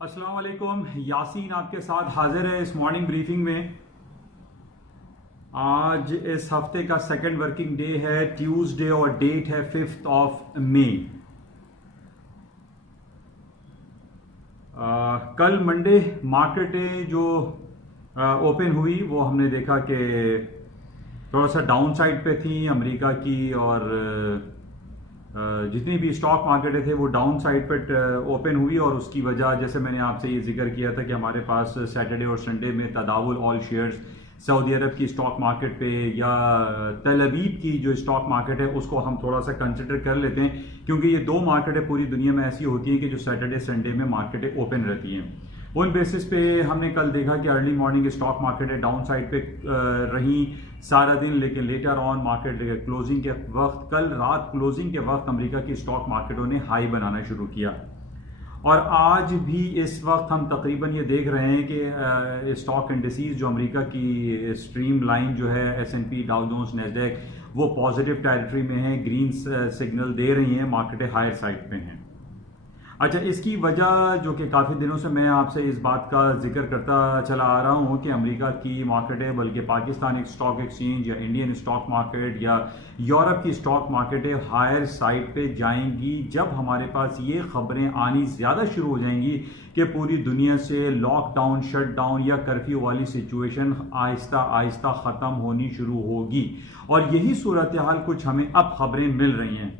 अस्सलाम वालेकुम। यासीन आपके साथ हाजिर है इस मॉर्निंग ब्रीफिंग में। आज इस हफ्ते का सेकंड वर्किंग डे है, ट्यूसडे, और डेट है 5 मई। कल मंडे मार्केटें जो ओपन हुई वो हमने देखा कि थोड़ा सा डाउन साइड पे थी अमेरिका की, और जितनी भी स्टॉक मार्केटें थे वो डाउन साइड पे ओपन हुई। और उसकी वजह, जैसे मैंने आपसे ये जिक्र किया था कि हमारे पास सैटरडे और संडे में तदावुल ऑल शेयर्स सऊदी अरब की स्टॉक मार्केट पे या तेल अवीव की जो स्टॉक मार्केट है उसको हम थोड़ा सा कंसिडर कर लेते हैं, क्योंकि ये दो मार्केटें पूरी दुनिया में ऐसी होती हैं कि जो सैटरडे संडे में मार्केटें ओपन रहती हैं। उन बेसिस पे हमने कल देखा कि अर्ली मॉर्निंग स्टॉक मार्केटें डाउन साइड पे रही सारा दिन, लेकिन लेटर ऑन मार्केट क्लोजिंग के वक्त, कल रात क्लोजिंग के वक्त अमेरिका की स्टॉक मार्केटों ने हाई बनाना शुरू किया। और आज भी इस वक्त हम तकरीबन ये देख रहे हैं कि स्टॉक इंडिसेस जो अमेरिका की स्ट्रीम लाइन जो है S&P, डाउ जोन्स, नैस्डैक, वो पॉजिटिव टेरिटरी में है, ग्रीन सिग्नल दे रही हैं, मार्केटें हायर साइड पे हैं। अच्छा, इसकी वजह जो कि काफ़ी दिनों से मैं आपसे इस बात का जिक्र करता चला आ रहा हूँ कि अमेरिका की मार्केटें, बल्कि पाकिस्तान स्टॉक एक्सचेंज या इंडियन स्टॉक मार्केट या यूरोप की स्टॉक मार्केटें हायर साइड पे जाएंगी जब हमारे पास ये खबरें आनी ज़्यादा शुरू हो जाएंगी कि पूरी दुनिया से लॉकडाउन, शटडाउन या कर्फ्यू वाली सिचुएशन आहिस्ता आहिस्ता ख़त्म होनी शुरू होगी। और यही सूरत हाल कुछ हमें अब खबरें मिल रही हैं।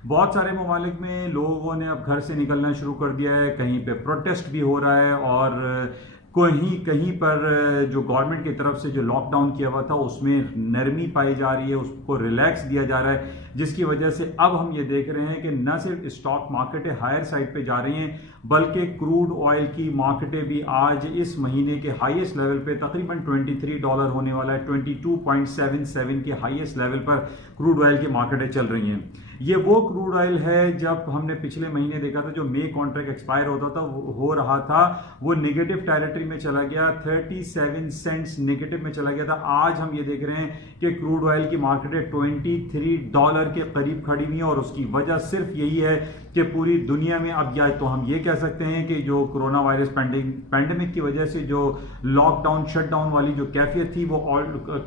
बहुत सारे ममालिक में लोगों ने अब घर से निकलना शुरू कर दिया है, कहीं पे प्रोटेस्ट भी हो रहा है, और कहीं कहीं पर जो गवर्नमेंट की तरफ से जो लॉकडाउन किया हुआ था उसमें नरमी पाई जा रही है, उसको रिलैक्स दिया जा रहा है, जिसकी वजह से अब हम ये देख रहे हैं कि न सिर्फ स्टॉक मार्केटें हायर साइड पे जा रही हैं, बल्कि क्रूड ऑयल की मार्केटें भी आज इस महीने के हाईएस्ट लेवल पे तकरीबन $23 होने वाला है। 22.77 के हाईएस्ट लेवल पर क्रूड ऑयल की मार्केटें चल रही हैं। ये वो क्रूड ऑयल है जब हमने पिछले महीने देखा था, जो मे कॉन्ट्रैक्ट एक्सपायर होता था, हो रहा था, वो नेगेटिव टेरिटरी में चला गया, 37 सेंट्स नेगेटिव में चला गया था। आज हम ये देख रहे हैं कि क्रूड ऑयल की मार्केटें $23 के करीब खड़ी हुई हैं, और उसकी वजह सिर्फ यही है कि पूरी दुनिया में अब, या तो हम ये कह सकते हैं कि जो कोरोना वायरस पैंडेमिक की वजह से जो लॉकडाउन, शटडाउन वाली जो कैफियत थी वो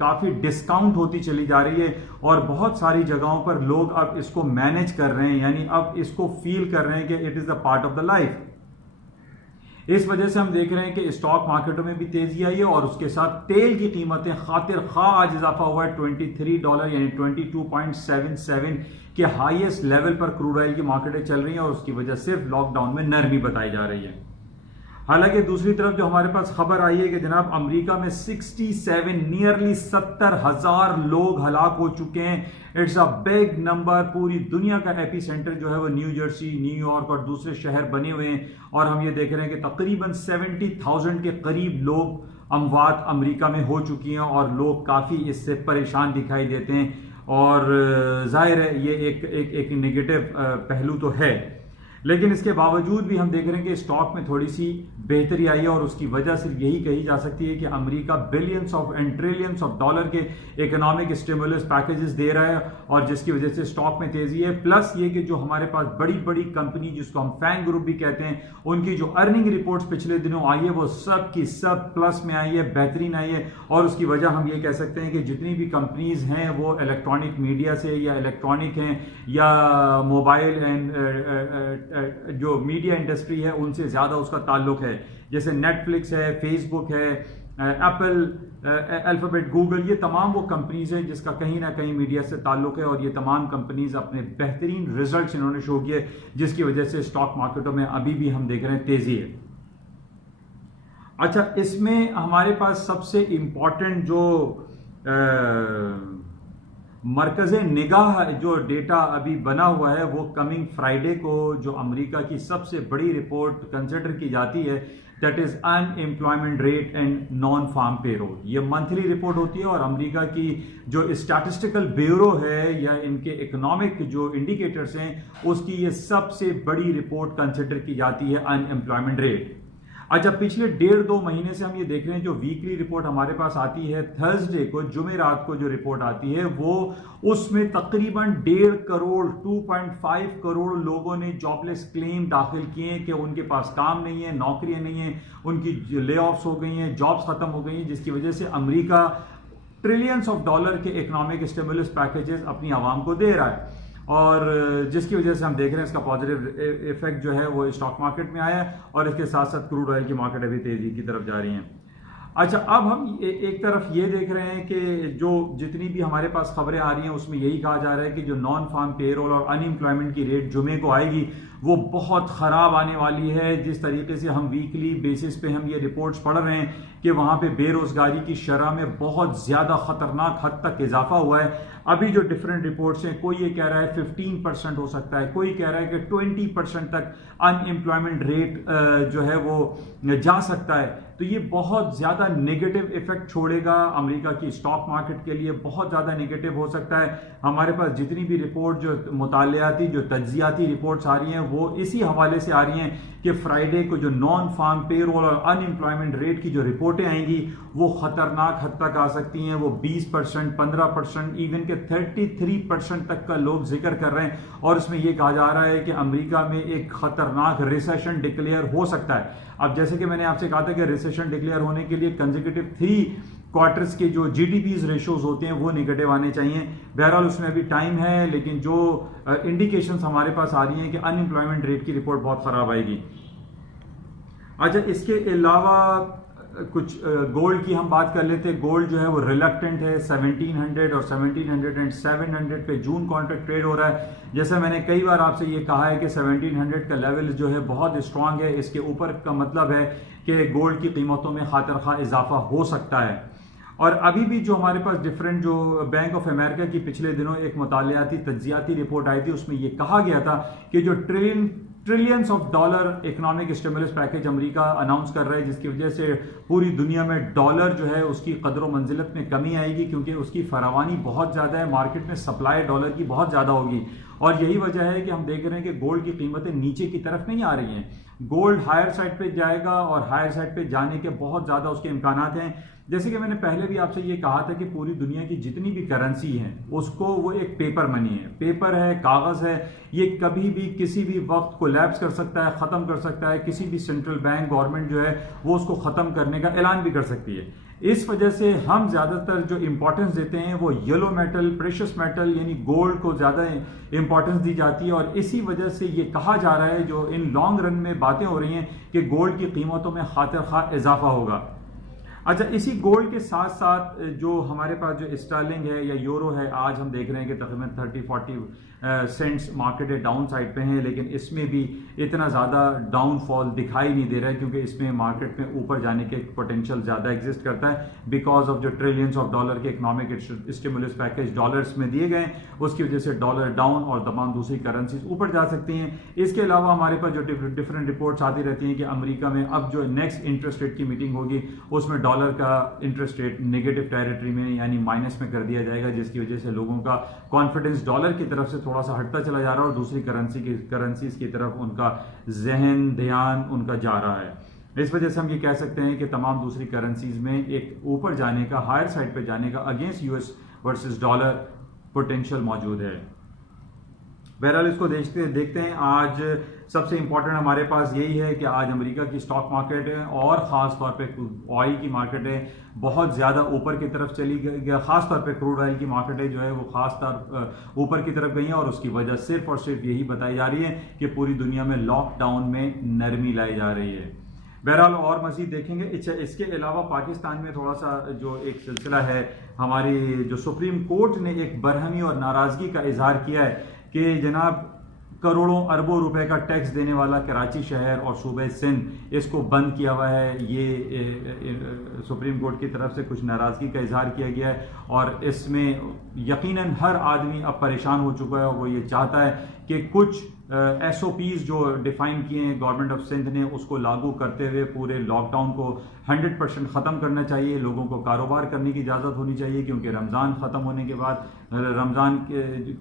काफ़ी डिस्काउंट होती चली जा रही है, और बहुत सारी जगहों पर लोग अब इसको मैनेज कर रहे हैं, यानी अब इसको फील कर रहे हैं कि it is the part of the life. इस वजह से हम देख रहे हैं कि स्टॉक मार्केटों में भी तेजी आई है, और उसके साथ तेल की कीमतें खातिर खा आज इजाफा हुआ है। $23 यानी 22.77 के हाईएस्ट लेवल पर क्रूड ऑयल की मार्केटें चल रही हैं, और उसकी वजह सिर्फ लॉकडाउन में नरमी बताई जा रही है। हालांकि दूसरी तरफ जो हमारे पास खबर आई है कि जनाब अमेरिका में 67 नियरली 70,000 लोग हलाक हो चुके हैं। It's a big number. पूरी दुनिया का एपी सेंटर जो है वो न्यू जर्सी, न्यूयॉर्क और दूसरे शहर बने हुए हैं, और हम ये देख रहे हैं कि तकरीबन 70,000 के करीब लोग अमवात अमेरिका में हो चुकी हैं, और लोग काफ़ी इससे परेशान दिखाई देते हैं। और जाहिर है ये एक नेगेटिव पहलू तो है, लेकिन इसके बावजूद भी हम देख रहे हैं कि स्टॉक में थोड़ी सी बेहतरी आई है, और उसकी वजह सिर्फ यही कही जा सकती है कि America billions of and trillions of dollar के इकोनॉमिक स्टिमुलस पैकेजेस दे रहा है, और जिसकी वजह से स्टॉक में तेजी है। प्लस ये कि जो हमारे पास बड़ी बड़ी कंपनी, जिसको हम फैंग ग्रुप भी कहते हैं, उनकी जो अर्निंग रिपोर्ट्स पिछले दिनों आई है वो सब की सब प्लस में आई है, बेहतरीन आई है। और उसकी वजह हम ये कह सकते हैं कि जितनी भी कंपनीज हैं वो इलेक्ट्रॉनिक मीडिया से, या इलेक्ट्रॉनिक हैं, या मोबाइल एंड जो मीडिया इंडस्ट्री है उनसे ज़्यादा उसका ताल्लुक है। जैसे नेटफ्लिक्स है, फेसबुक है, एप्पल, अल्फाबेट, गूगल, ये तमाम वो कंपनीज हैं जिसका कहीं ना कहीं मीडिया से ताल्लुक है, और ये तमाम कंपनीज अपने बेहतरीन रिजल्ट्स इन्होंने शो किए, जिसकी वजह से स्टॉक मार्केटों में अभी भी हम देख रहे हैं तेजी है। अच्छा, इसमें हमारे पास सबसे इंपॉर्टेंट जो मरकज़ निगाह जो डेटा अभी बना हुआ है वो कमिंग फ्राइडे को जो अमेरिका की सबसे बड़ी रिपोर्ट कंसिडर की जाती है, that is unemployment rate and non farm payroll. ये मंथली रिपोर्ट होती है, और अमेरिका की जो स्टैटिस्टिकल ब्यूरो है या इनके इकोनॉमिक जो इंडिकेटर्स हैं उसकी ये सबसे बड़ी रिपोर्ट कंसिडर की जाती है, अनएम्प्लॉयमेंट रेट। अच्छा, पिछले 1.5-2 महीने से हम ये देख रहे हैं जो वीकली रिपोर्ट हमारे पास आती है थर्सडे को, जुमेरात को जो रिपोर्ट आती है वो उसमें तकरीबन 1.5 करोड़ 2.5 करोड़ लोगों ने जॉबलेस क्लेम दाखिल किए कि उनके पास काम नहीं है, नौकरियां नहीं है, उनकी ले ऑफ्स हो गई हैं, जॉब्स खत्म हो गई हैं, जिसकी वजह से अमेरिका ट्रिलियंस ऑफ डॉलर के इकोनॉमिक स्टिमुलस पैकेजेस अपनी आवाम को दे रहा है, और जिसकी वजह से हम देख रहे हैं इसका पॉजिटिव इफेक्ट जो है वो स्टॉक मार्केट में आया है, और इसके साथ साथ क्रूड ऑयल की मार्केट अभी तेजी की तरफ जा रही है। अच्छा, अब हम एक तरफ ये देख रहे हैं कि जो जितनी भी हमारे पास खबरें आ रही हैं उसमें यही कहा जा रहा है कि जो नॉन फार्म पेरोल और अनएम्प्लॉयमेंट की रेट जुमे को आएगी वो बहुत ख़राब आने वाली है। जिस तरीके से हम वीकली बेसिस पे हम ये रिपोर्ट्स पढ़ रहे हैं कि वहाँ पे बेरोज़गारी की शरह में बहुत ज़्यादा ख़तरनाक हद तक इजाफा हुआ है। अभी जो डिफरेंट रिपोर्ट्स हैं, कोई ये कह रहा है 15% हो सकता है, कोई कह रहा है कि 20% तक अनएम्प्लॉयमेंट रेट जो है वो जा सकता है। तो ये बहुत ज़्यादा नेगेटिव इफेक्ट छोड़ेगा अमेरिका की स्टॉक मार्केट के लिए, बहुत ज़्यादा नेगेटिव हो सकता है। हमारे पास जितनी भी रिपोर्ट जो मुतालियाती जो तज्जियाती रिपोर्ट्स आ रही हैं वो इसी हवाले से आ रही हैं कि फ्राइडे को जो नॉन फार्म पेरोल और अनएम्प्लॉयमेंट रेट की जो रिपोर्टें आएंगी वो खतरनाक हद तक आ सकती हैं। वो 20%, 15%, इवन के 33% तक का लोग जिक्र कर रहे हैं, और इसमें यह कहा जा रहा है कि अमेरिका में एक खतरनाक रिसेशन डिक्लेयर हो सकता है। अब जैसे कि मैंने आपसे कहा था कि रिसेशन डिक्लेयर होने के लिए कंसेक्यूटिव 3 क्वार्टर्स के जो जीडीपीज रेशियोज होते हैं वो निगेटिव आने चाहिए। बहरहाल उसमें अभी टाइम है, लेकिन जो इंडिकेशंस हमारे पास आ रही हैं कि अनएम्प्लॉयमेंट रेट की रिपोर्ट बहुत खराब आएगी। अच्छा, इसके अलावा कुछ गोल्ड की हम बात कर लेते हैं। गोल्ड जो है वो रिलक्टेंट है 1700 और 1700 एंड 700 पे जून कॉन्ट्रैक्ट ट्रेड हो रहा है। जैसे मैंने कई बार आपसे ये कहा है कि 1700 का लेवल जो है बहुत स्ट्रांग है, इसके ऊपर का मतलब है कि गोल्ड की कीमतों में खातिर खा इजाफा हो सकता है। और अभी भी जो हमारे पास डिफरेंट जो बैंक ऑफ अमेरिका की पिछले दिनों एक मुतालियाती तज्जियाती रिपोर्ट आई थी, उसमें यह कहा गया था कि जो trillions of dollar economic stimulus package America announce कर रहा है, जिसकी वजह से पूरी दुनिया में डॉलर जो है उसकी कदर व मंजिलत में कमी आएगी, क्योंकि उसकी फरावानी बहुत ज़्यादा है, मार्केट में सप्लाई डॉलर की बहुत ज़्यादा होगी। और यही वजह है कि हम देख रहे हैं कि गोल्ड की कीमतें नीचे की तरफ नहीं आ रही हैं। गोल्ड हायर साइड पे जाएगा, और हायर साइड पे जाने के बहुत ज़्यादा उसके इम्कानात हैं। जैसे कि मैंने पहले भी आपसे ये कहा था कि पूरी दुनिया की जितनी भी करेंसी है उसको वो एक पेपर मनी है, पेपर है, कागज़ है, ये कभी भी किसी भी वक्त कोलैप्स कर सकता है, ख़त्म कर सकता है। किसी भी सेंट्रल बैंक गवर्नमेंट जो है वो उसको ख़त्म करने का ऐलान भी कर सकती है। इस वजह से हम ज़्यादातर जो इंपॉर्टेंस देते हैं वो येलो मेटल, प्रेशियस मेटल यानी गोल्ड को ज़्यादा इंपॉर्टेंस दी जाती है, और इसी वजह से ये कहा जा रहा है, जो इन लॉन्ग रन में बातें हो रही हैं कि गोल्ड की कीमतों में खातिर खा इजाफा होगा। अच्छा, इसी गोल्ड के साथ साथ जो हमारे पास जो स्टर्लिंग है या यूरो है, आज हम देख रहे हैं कि तकरीबन 30-40 सेंट्स मार्केट डाउन साइड पे हैं, लेकिन इसमें भी इतना ज़्यादा डाउनफॉल दिखाई नहीं दे रहा है, क्योंकि इसमें मार्केट में ऊपर जाने के पोटेंशियल ज़्यादा एग्जिस्ट करता है बिकॉज ऑफ जो ट्रिलियंस ऑफ डॉलर के इकोनॉमिक स्टिमुलस पैकेज डॉलर्स में दिए गए, उसकी वजह से डॉलर डाउन और तमाम दूसरी करेंसीज ऊपर जा सकती हैं। इसके अलावा हमारे पास जो डिफरेंट रिपोर्ट्स आती रहती हैं कि अमेरिका में अब जो नेक्स्ट इंटरेस्ट रेट की मीटिंग होगी उसमें डॉलर का इंटरेस्ट रेट नेगेटिव टेरिटरी में यानी माइनस में कर दिया जाएगा, जिसकी वजह से लोगों का कॉन्फिडेंस डॉलर की तरफ से थोड़ा सा हटता चला जा रहा है और दूसरी करेंसीज की तरफ उनका जहन ध्यान उनका जा रहा है। इस वजह से हम ये कह सकते हैं कि तमाम दूसरी करेंसीज में एक ऊपर जाने का, हायर साइड पे जाने का against US versus dollar potential मौजूद है। बहरहाल इसको देखते हैं। आज सबसे इंपॉर्टेंट हमारे पास यही है कि आज अमेरिका की स्टॉक मार्केट है और ख़ास तौर पे ऑयल की मार्केट है बहुत ज़्यादा ऊपर की तरफ चली गई। ख़ास तौर पे क्रूड ऑयल की मार्केट है जो है वो ख़ास तौर ऊपर की तरफ गई है, और उसकी वजह सिर्फ और सिर्फ यही बताई जा रही है कि पूरी दुनिया में लॉकडाउन में नरमी लाई जा रही है। बहरहाल और मज़ीद देखेंगे। इसके अलावा पाकिस्तान में थोड़ा सा जो एक सिलसिला है, हमारी जो सुप्रीम कोर्ट ने एक बरहमी और नाराज़गी का इजहार किया है कि जनाब करोड़ों अरबों रुपए का टैक्स देने वाला कराची शहर और सूबे सिंध इसको बंद किया हुआ है। ये सुप्रीम कोर्ट की तरफ से कुछ नाराज़गी का इजहार किया गया है, और इसमें यकीनन हर आदमी अब परेशान हो चुका है, और वो ये चाहता है कि कुछ SOPs जो डिफाइन किए हैं गवर्नमेंट ऑफ सिंध ने, उसको लागू करते हुए पूरे लॉकडाउन को 100% ख़त्म करना चाहिए। लोगों को कारोबार करने की इजाज़त होनी चाहिए, क्योंकि रमज़ान ख़त्म होने के बाद रमज़ान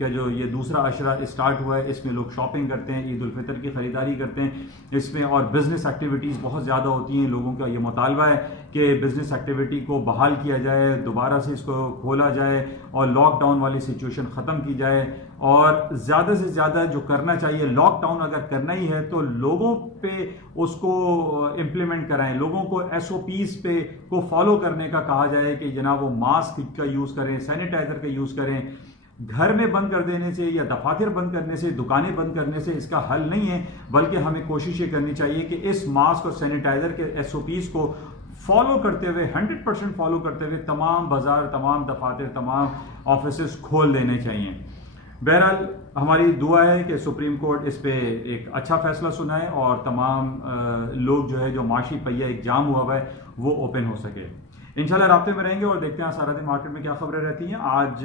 का जो ये दूसरा अशरा स्टार्ट हुआ है, इसमें लोग शॉपिंग करते हैं, ईद उल फितर की ख़रीदारी करते हैं, इसमें और बिज़नेस एक्टिविटीज़ बहुत ज़्यादा होती हैं। लोगों का ये मुतालबा है कि बिज़नेस एक्टिविटी को बहाल किया जाए, दोबारा से इसको खोला जाए और लॉकडाउन वाली सिचुएशन ख़त्म की जाए। और ज़्यादा से ज़्यादा जो करना चाहिए, लॉकडाउन अगर करना ही है तो लोगों पे उसको इम्प्लीमेंट कराएं, लोगों को SOPs पे को फॉलो करने का कहा जाए कि जनाब वो मास्क का यूज़ करें, सैनिटाइज़र का यूज़ करें। घर में बंद कर देने से या दफातर बंद करने से, दुकानें बंद करने से इसका हल नहीं है, बल्कि हमें कोशिश ये करनी चाहिए कि इस मास्क और सैनिटाइज़र के SOPs को फॉलो करते हुए 100% फॉलो करते हुए तमाम बाजार, तमाम दफातर, तमाम ऑफिस खोल देने चाहिए। बहरहाल हमारी दुआ है कि सुप्रीम कोर्ट इस पे एक अच्छा फैसला सुनाए और तमाम लोग जो है, जो माशी पहिया एक जाम हुआ है, वो ओपन हो सके। इंशाल्लाह राब्ते में रहेंगे और देखते हैं सारा दिन मार्केट में क्या खबरें रहती हैं। आज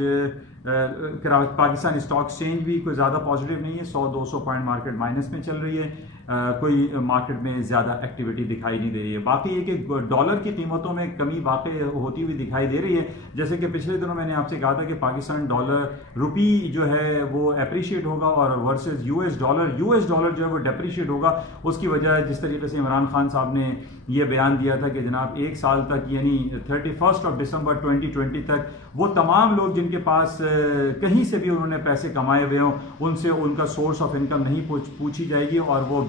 पाकिस्तान स्टॉक एक्सचेंज भी कोई ज़्यादा पॉजिटिव नहीं है, 100-200 पॉइंट मार्केट माइनस में चल रही है, कोई मार्केट में ज़्यादा एक्टिविटी दिखाई नहीं दे रही है। बाकी ये कि डॉलर की कीमतों में कमी वाकई होती हुई दिखाई दे रही है। जैसे कि पिछले दिनों मैंने आपसे कहा था कि पाकिस्तान डॉलर, रुपी जो है वो अप्रिशिएट होगा और वर्सेस US डॉलर जो है वो डेप्रिशिएट होगा। उसकी वजह जिस तरीके से इमरान खान साहब ने ये बयान दिया था कि जनाब 1 साल तक, यानी 31 दिसंबर 2020 तक वो तमाम लोग जिनके पास कहीं से भी उन्होंने पैसे कमाए हुए हों, उनसे उनका सोर्स ऑफ इनकम नहीं पूछी जाएगी और वो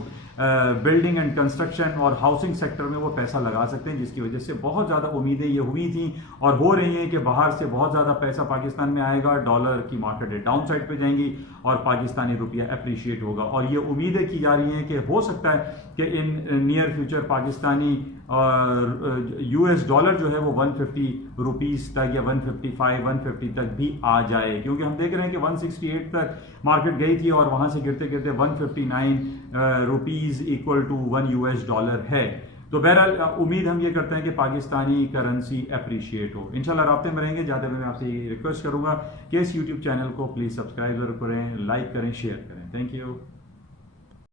बिल्डिंग एंड कंस्ट्रक्शन और हाउसिंग सेक्टर में वो पैसा लगा सकते हैं, जिसकी वजह से बहुत ज़्यादा उम्मीदें ये हुई थी और हो रही हैं कि बाहर से बहुत ज़्यादा पैसा पाकिस्तान में आएगा, डॉलर की मार्केट डाउन साइड पे जाएंगी और पाकिस्तानी रुपया अप्रिशिएट होगा। और ये उम्मीदें की जा रही हैं कि हो सकता है कि in near future Pakistani US dollar जो है वो 150 रुपीज़ तक या 155, 150 तक भी आ जाए, क्योंकि हम देख रहे हैं कि 168 तक मार्केट गई थी और वहाँ से गिरते गिरते 159 rupees equal to 1 US dollar है। तो बहरहाल उम्मीद हम ये करते हैं कि पाकिस्तानी करेंसी अप्रिशिएट हो। इंशाल्लाह राब्ते में रहेंगे। ज़्यादा मैं आपसे ये रिक्वेस्ट करूँगा कि इस YouTube चैनल को प्लीज़ सब्सक्राइब जरूर करें, लाइक करें, शेयर करें। Thank you.